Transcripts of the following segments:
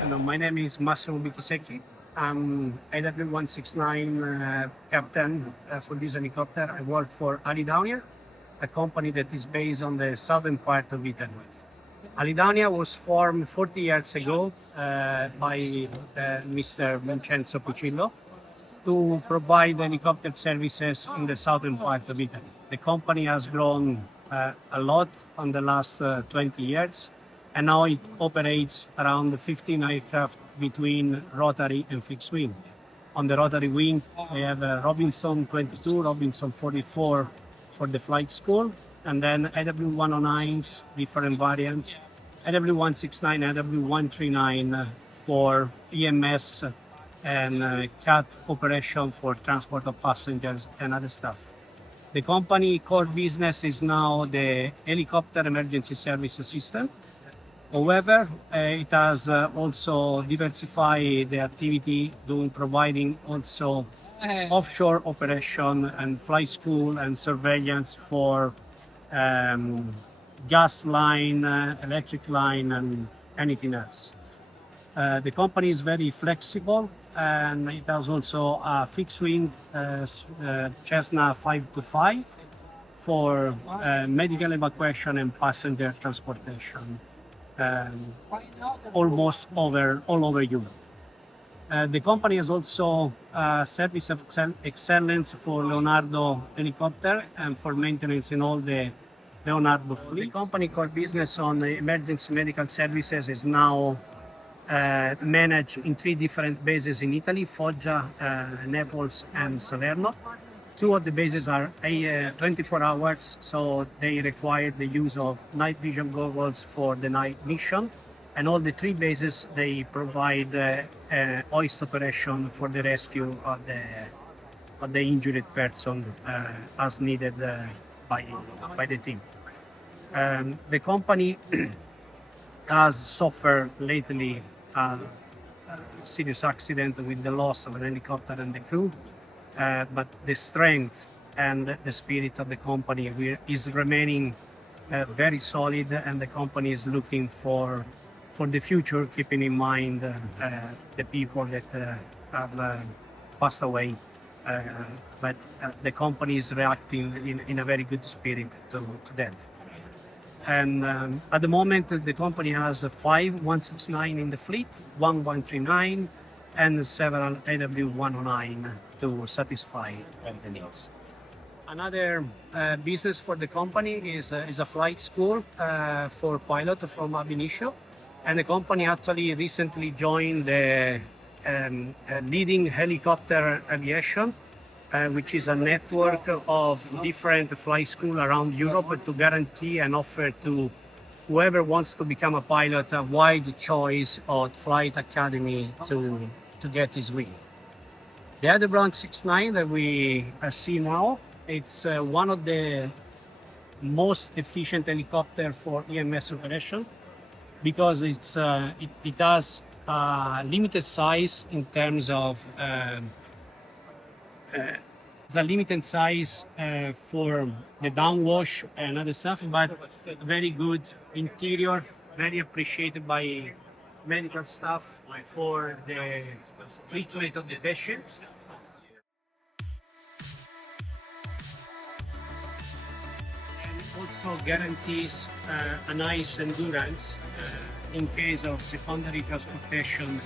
Hello, my name is Massimo Bichisecchi. I'm AW169 captain for this helicopter. I work for Alidaunia, a company that is based on the southern part of Italy. Alidaunia was formed 40 years ago by Mr. Vincenzo Puccillo to provide helicopter services in the southern part of Italy. The company has grown a lot in the last 20 years, and now it operates around 15 aircraft between rotary and fixed wing. On the rotary wing, we have Robinson 22, Robinson 44 for the flight school, and then AW109s, different variants, AW169, AW139 for EMS and CAT operation for transport of passengers and other stuff. The company core business is now the helicopter emergency service system. However, it has also diversified the activity, providing also offshore operation and flight school and surveillance for gas line, electric line, and anything else. The company is very flexible, and it has also a fixed wing Cessna 525 for medical evacuation and passenger transportation. Almost all over Europe. The company has also service of excellence for Leonardo helicopter and for maintenance in all the Leonardo fleet. The company core business on emergency medical services is now managed in 3 different bases in Italy: Foggia, Naples, and Salerno. 2 of the bases are 24 hours, so they require the use of night vision goggles for the night mission. And all the 3 bases, they provide hoist operation for the rescue of the injured person as needed by the team. The company has suffered lately a serious accident with the loss of an helicopter and the crew. But the strength and the spirit of the company is remaining very solid, and the company is looking for the future, keeping in mind the people that have passed away. But the company is reacting in a very good spirit to that. And at the moment, the company has 5 169 in the fleet, 1 139, and several AW109 to satisfy the needs. Another business for the company is a flight school for pilot from Avionics, and the company actually recently joined the leading helicopter aviation, which is a network of different flight schools around Europe to guarantee and offer to whoever wants to become a pilot a wide choice of flight academy to get his wing. The AW169 that we see now, it's one of the most efficient helicopter for EMS operation because it has a limited size in terms of for the downwash and other stuff, but very good interior, very appreciated by medical staff for the treatment of the patients. And also guarantees a nice endurance in case of secondary transportation.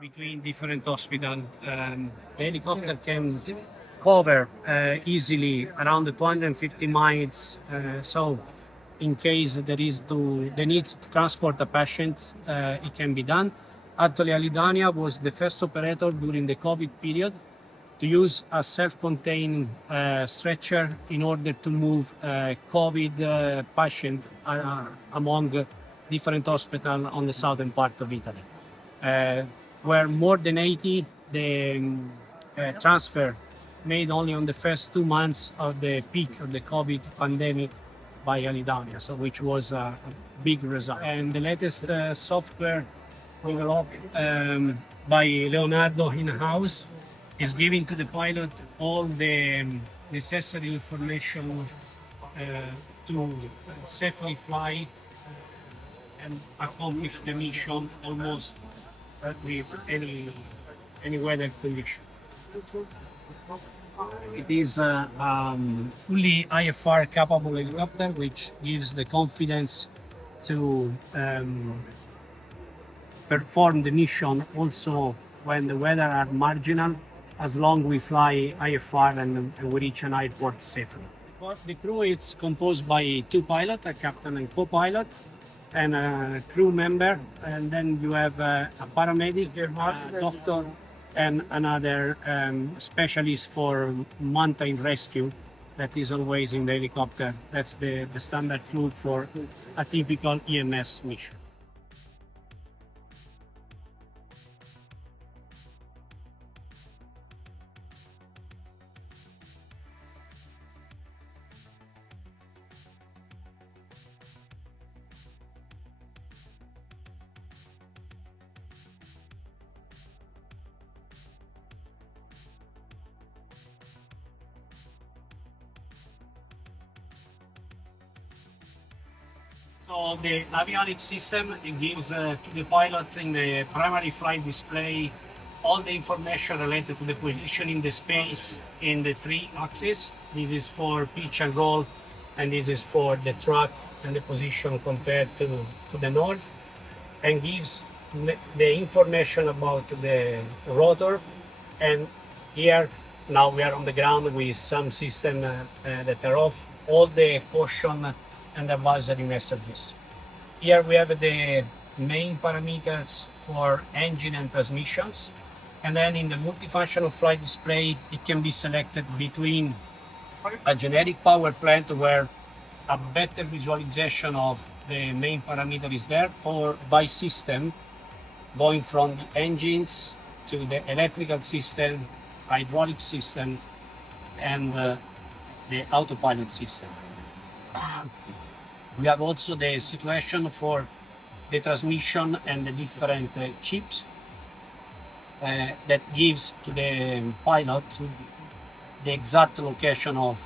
Between different hospitals, the helicopter can cover easily around 250 miles. So, in case there is the need to transport a patient, it can be done. Actually, Alidaunia was the first operator during the COVID period to use a self-contained stretcher in order to move COVID patient among different hospitals on the southern part of Italy. Where more than 80, the transfer made only on the first 2 months of the peak of the COVID pandemic by Alidaunia, so which was a big result. And the latest software developed by Leonardo in-house is giving to the pilot all the necessary information to safely fly and accomplish the mission almost with any weather condition. It is a fully IFR capable helicopter, which gives the confidence to perform the mission also when the weather are marginal, as long we fly IFR and we reach an airport safely. The crew is composed by 2 pilots, a captain and co-pilot, and a crew member, and then you have a paramedic, a doctor, and another specialist for mountain rescue that is always in the helicopter. That's the standard crew for a typical EMS mission. So the avionics system, it gives to the pilot in the primary flight display all the information related to the position in the space in the 3 axes. This is for pitch and roll, and this is for the track and the position compared to the north, and gives the information about the rotor. And here now we are on the ground with some system that are off, all the caution and advisory messages. Here we have the main parameters for engine and transmissions, and then in the multifunctional flight display it can be selected between a generic power plant where a better visualization of the main parameter is there, or by system going from the engines to the electrical system, hydraulic system, and the autopilot system. We have also the situation for the transmission and the different chips that gives to the pilot the exact location of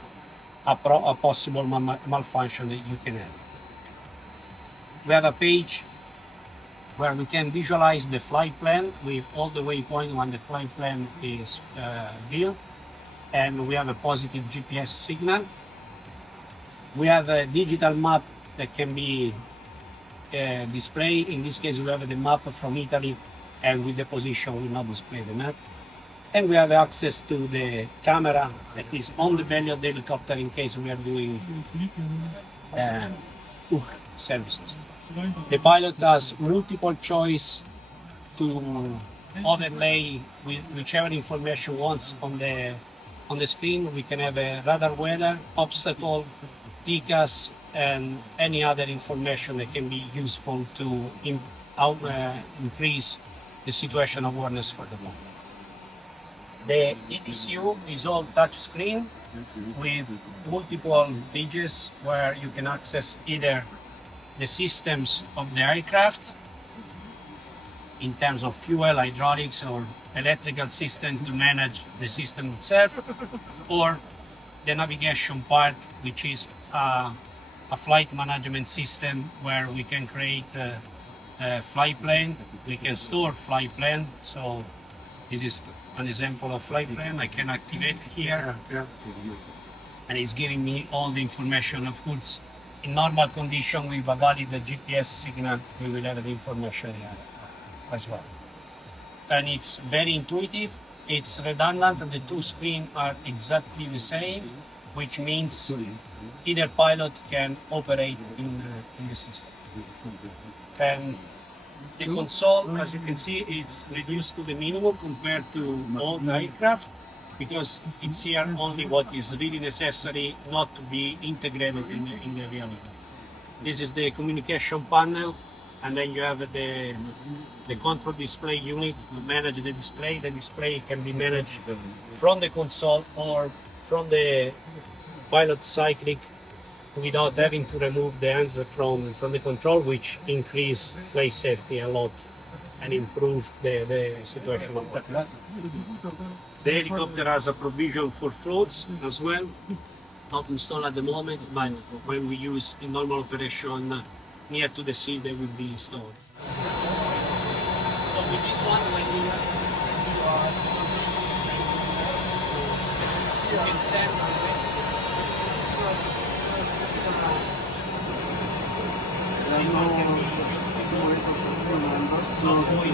a possible malfunction that you can have. We have a page where we can visualize the flight plan with all the waypoints when the flight plan is built, and we have a positive GPS signal. We have a digital map that can be displayed. In this case, we have the map from Italy, and with the position we will not display the map. And we have access to the camera that is on the belly of the helicopter in case we are doing hook services. The pilot has multiple choice to overlay with whichever information wants on the screen. We can have a radar weather, obstacle, TCAS, and any other information that can be useful to increase the situation awareness for the moment. The EDCU is all touch screen with multiple pages where you can access either the systems of the aircraft in terms of fuel, hydraulics, or electrical system to manage the system itself, or the navigation part, which is a flight management system where we can create a flight plan, we can store flight plan. So it is an example of flight plan. I can activate here, and it's giving me all the information. Of course, in normal condition with a valid GPS signal, we will have the information here as well. And it's very intuitive, it's redundant, and the 2 screens are exactly the same, which means either pilot can operate in the system. And the console, as you can see, it's reduced to the minimum compared to all the aircraft, because it's here only what is really necessary, not to be integrated in the reality. This is the communication panel, and then you have the control display unit to manage the display. The display can be managed from the console or from the pilot cyclic without having to remove the hands from the control, which increase flight safety a lot and improve the situation. The helicopter has a provision for floats as well, not installed at the moment, but when we use in normal operation near to the sea, they will be installed. So with this one, when you can set Simulator